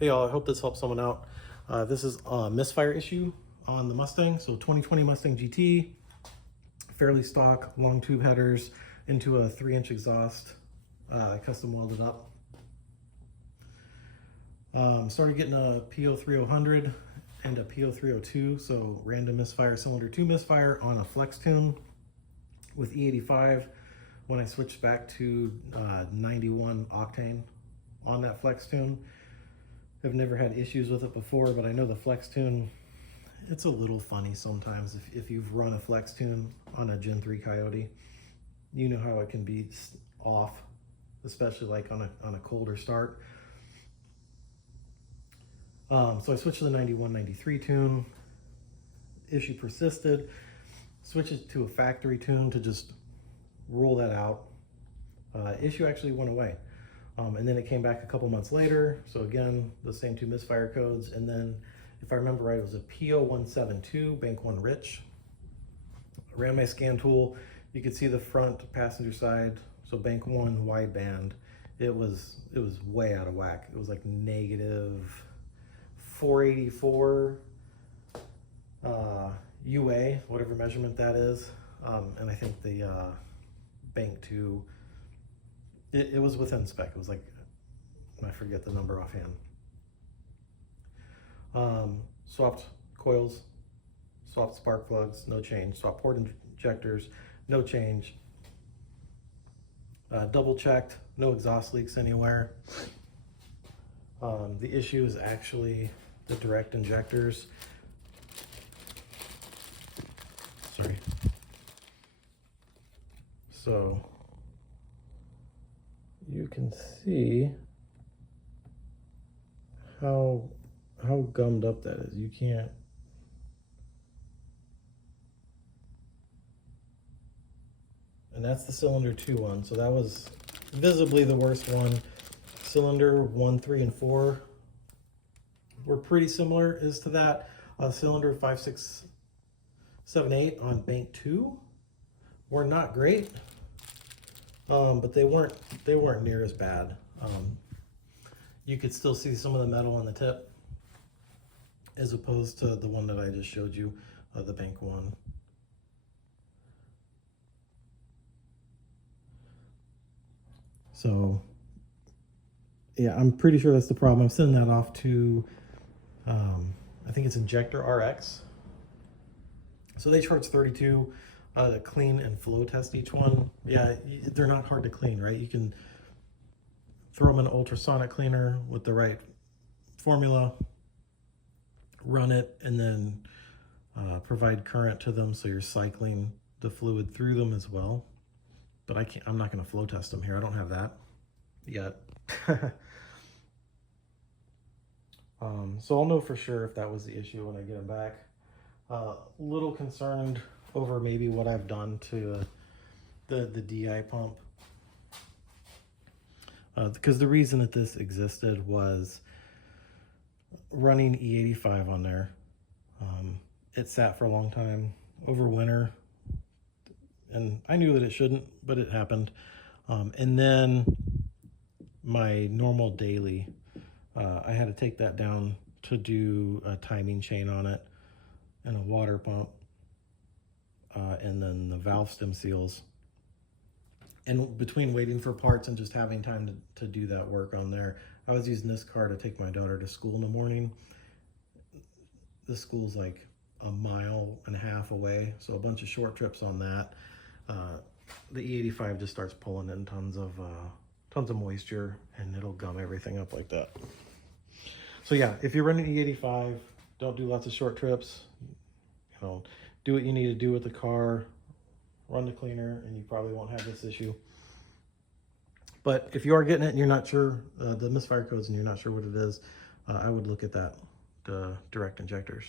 Hey y'all, I hope this helps someone out. This is a misfire issue on the Mustang. So 2020 Mustang GT, fairly stock, long tube headers into a 3-inch exhaust, custom welded up. Started getting a PO300 and a PO302, so random misfire, cylinder 2 misfire on a flex tune with E85. When I switched back to 91 octane on that flex tune, I've never had issues with it before, but I know the flex tune, it's a little funny sometimes. If you've run a flex tune on a Gen 3 Coyote, you know how it can be off, especially like on a colder start. So I switched to the 91, 93 tune. Issue persisted. Switched it to a factory tune to just rule that out. Issue actually went away. And then it came back a couple months later. So again, the same 2 misfire codes. And then, if I remember right, it was a PO172, Bank 1 Rich. I ran my scan tool. You could see the front passenger side. So Bank 1 wideband. It was way out of whack. It was like negative 484 UA, whatever measurement that is. And I think the Bank 2, it was within spec. It was like, I forget the number offhand. Swapped coils, swapped spark plugs, no change. Swapped port injectors, no change. Double checked, no exhaust leaks anywhere. The issue is actually the direct injectors. Sorry. So you can see how gummed up that is. You can't. And that's the cylinder 2 one. So that was visibly the worst one. Cylinder 1, 3, and 4 were pretty similar as to that. Cylinder 5, 6, 7, 8 on Bank 2 were not great, but they weren't near as bad. You could still see some of the metal on the tip, as opposed to the one that I just showed you, the Bank 1. So yeah, I'm pretty sure that's the problem. I'm sending that off to, I think it's Injector RX. So they charge $32 to clean and flow test each one. Yeah, they're not hard to clean, right? You can throw them in an ultrasonic cleaner with the right formula, run it, and then provide current to them, so you're cycling the fluid through them as well. But I'm not going to flow test them here. I don't have that yet. So I'll know for sure if that was the issue when I get them back. Little concerned over maybe what I've done to the DI pump. Because the reason that this existed was running E85 on there. It sat for a long time over winter, and I knew that it shouldn't, but it happened. And then my normal daily, I had to take that down to do a timing chain on it and a water pump, and then the valve stem seals. And between waiting for parts and just having time to do that work on there, I was using this car to take my daughter to school in the morning. The school's like 1.5 miles away, so a bunch of short trips on that. The E85 just starts pulling in tons of moisture, and it'll gum everything up like that. So yeah, if you're running E85, don't do lots of short trips. You know, do what you need to do with the car, run the cleaner, and you probably won't have this issue. But if you are getting it and you're not sure, the misfire codes, and you're not sure what it is, I would look at that, the direct injectors.